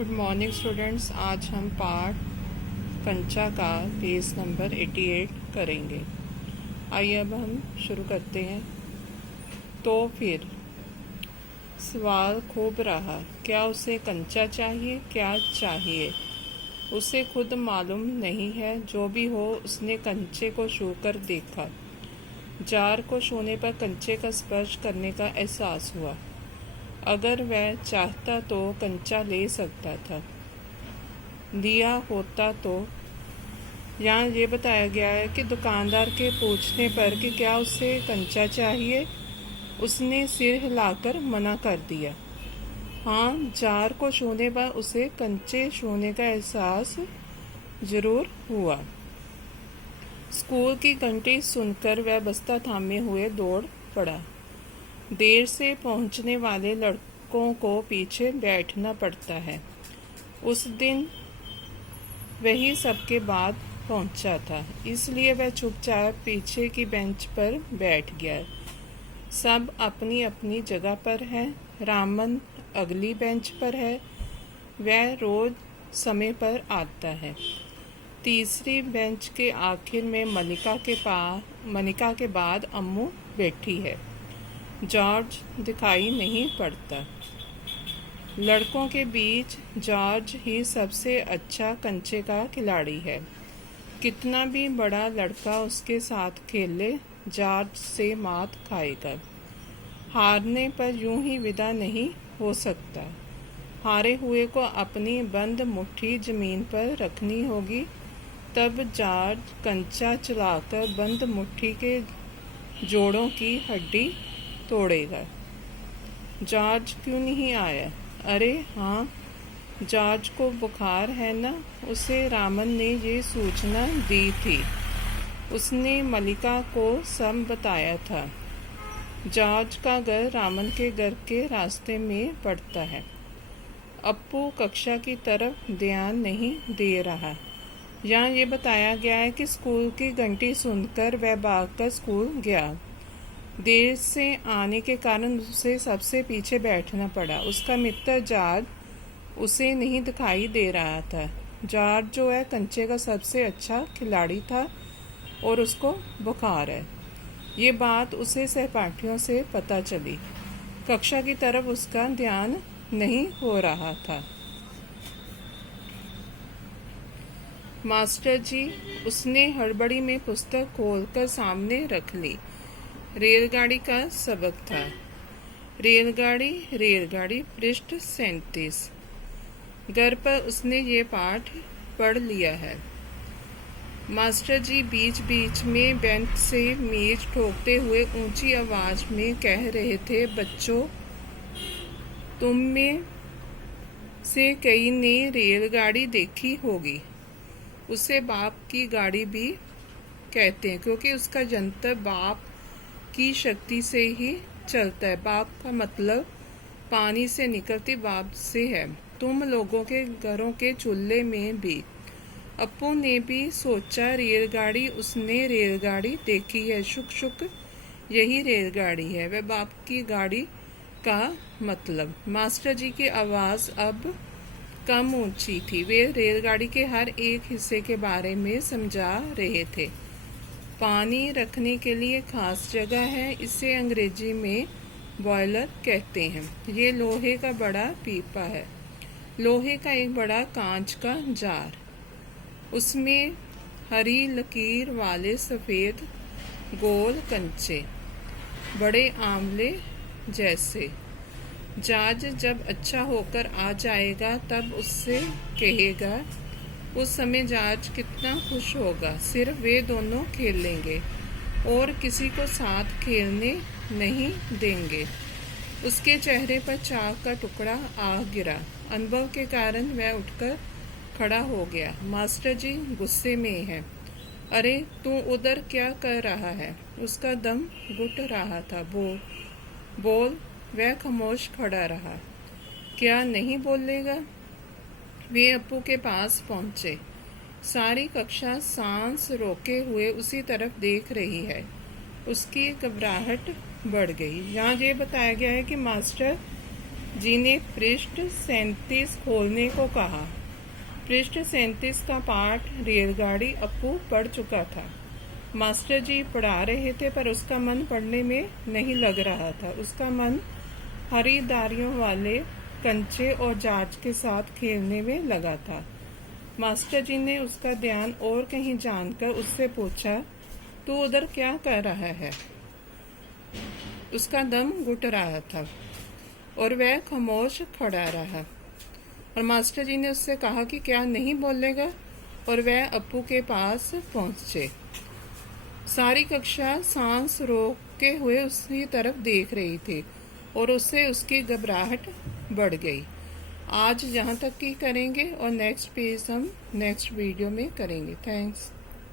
Good morning students. आज हम पाठ कंचा का पेज नंबर 88 करेंगे। आइए अब हम शुरू करते हैं। तो फिर सवाल खूब रहा, क्या उसे कंचा चाहिए, क्या चाहिए उसे खुद मालूम नहीं है। जो भी हो, उसने कंचे को छू कर देखा। जार को छूने पर कंचे का स्पर्श करने का एहसास हुआ। अगर वह चाहता तो कंचा ले सकता था, लिया होता तो। यहाँ ये बताया गया है कि दुकानदार के पूछने पर कि क्या उसे कंचा चाहिए, उसने सिर हिलाकर मना कर दिया। हाँ, जार को छूने पर उसे कंचे छूने का एहसास जरूर हुआ। स्कूल की घंटी सुनकर वह बस्ता थामे हुए दौड़ पड़ा। देर से पहुंचने वाले लड़कों को पीछे बैठना पड़ता है। उस दिन वही सबके बाद पहुंचा था, इसलिए वह चुपचाप पीछे की बेंच पर बैठ गया। सब अपनी अपनी जगह पर है। रामन अगली बेंच पर है। वह रोज समय पर आता है। तीसरी बेंच के आखिर में मनिका के बाद अम्मू बैठी है। जॉर्ज दिखाई नहीं पड़ता। लड़कों के बीच जॉर्ज ही सबसे अच्छा कंचे का खिलाड़ी है। कितना भी बड़ा लड़का उसके साथ खेले, जॉर्ज से मात खाएगा। हारने पर यूं ही विदा नहीं हो सकता। हारे हुए को अपनी बंद मुट्ठी जमीन पर रखनी होगी, तब जॉर्ज कंचा चलाकर बंद मुट्ठी के जोड़ों की हड्डी तोड़ेगा। जॉर्ज क्यों नहीं आया? अरे हाँ, जॉर्ज को बुखार है ना, उसे रामन ने ये सूचना दी थी। उसने मलिका को सब बताया था। जॉर्ज का घर रामन के घर के रास्ते में पड़ता है। अप्पू कक्षा की तरफ ध्यान नहीं दे रहा। यहाँ ये बताया गया है कि स्कूल की घंटी सुनकर वह भागकर स्कूल गया। देर से आने के कारण उसे सबसे पीछे बैठना पड़ा। उसका मित्र जॉर्ज उसे नहीं दिखाई दे रहा था। जॉर्ज जो है कंचे का सबसे अच्छा खिलाड़ी था और उसको बुखार है। ये बात उसे सहपाठियों से पता चली। कक्षा की तरफ उसका ध्यान नहीं हो रहा था। मास्टर जी, उसने हड़बड़ी में पुस्तक खोलकर सामने रख ली। रेलगाड़ी का सबक था। रेलगाड़ी पृष्ठ 37। घर पर उसने ये पाठ पढ़ लिया है। मास्टर जी बीच बीच में बेंच से मेज ठोकते हुए ऊंची आवाज में कह रहे थे, बच्चों, तुम में से कई ने रेलगाड़ी देखी होगी। उसे बाप की गाड़ी भी कहते हैं, क्योंकि उसका जंतर बाप की शक्ति से ही चलता है। बाप का मतलब पानी से निकलती बाप से है। तुम लोगों के घरों के चूल्हे में भी। अप्पू ने भी सोचा रेलगाड़ी, उसने रेलगाड़ी देखी है। शुक शुक, यही रेलगाड़ी है। वह बाप की गाड़ी का मतलब। मास्टर जी की आवाज अब कम ऊंची थी। वे रेलगाड़ी के हर एक हिस्से के बारे में समझा रहे थे। पानी रखने के लिए खास जगह है, इसे अंग्रेजी में बॉयलर कहते हैं। ये लोहे का बड़ा पीपा है। लोहे का एक बड़ा कांच का जार, उसमें हरी लकीर वाले सफेद गोल कंचे, बड़े आंवले जैसे। जॉर्ज जब अच्छा होकर आ जाएगा तब उससे कहेगा। उस समय जॉर्ज कितना खुश होगा। सिर्फ वे दोनों खेलेंगे और किसी को साथ खेलने नहीं देंगे। उसके चेहरे पर चाक का टुकड़ा आ गिरा। अनुभव के कारण वह उठकर खड़ा हो गया। मास्टर जी गुस्से में है। अरे, तू उधर क्या कर रहा है? उसका दम घुट रहा था। बोल। वह खामोश खड़ा रहा। क्या नहीं बोलेगा? वे अप्पू के पास पहुंचे। सारी कक्षा सांस रोके हुए उसी तरफ देख रही है। उसकी घबराहट बढ़ गई। यहाँ ये बताया गया है कि मास्टर जी ने पृष्ठ 37 खोलने को कहा। पृष्ठ 37 का पाठ रेलगाड़ी अप्पू पढ़ चुका था। मास्टर जी पढ़ा रहे थे पर उसका मन पढ़ने में नहीं लग रहा था। उसका मन खरीदारियों वाले कंचे और जार्ज के साथ खेलने में लगा था। मास्टर जी ने उसका ध्यान और कहीं जानकर उससे पूछा, तू उधर क्या कर रहा है? उसका दम घुट रहा था और वह खामोश खड़ा रहा। और मास्टर जी ने उससे कहा कि क्या नहीं बोलेगा, और वह अप्पू के पास पहुंचे। सारी कक्षा सांस रोके हुए उसकी तरफ देख रही थी और उससे उसकी घबराहट बढ़ गई। आज यहाँ तक की करेंगे और नेक्स्ट पेज हम नेक्स्ट वीडियो में करेंगे। थैंक्स।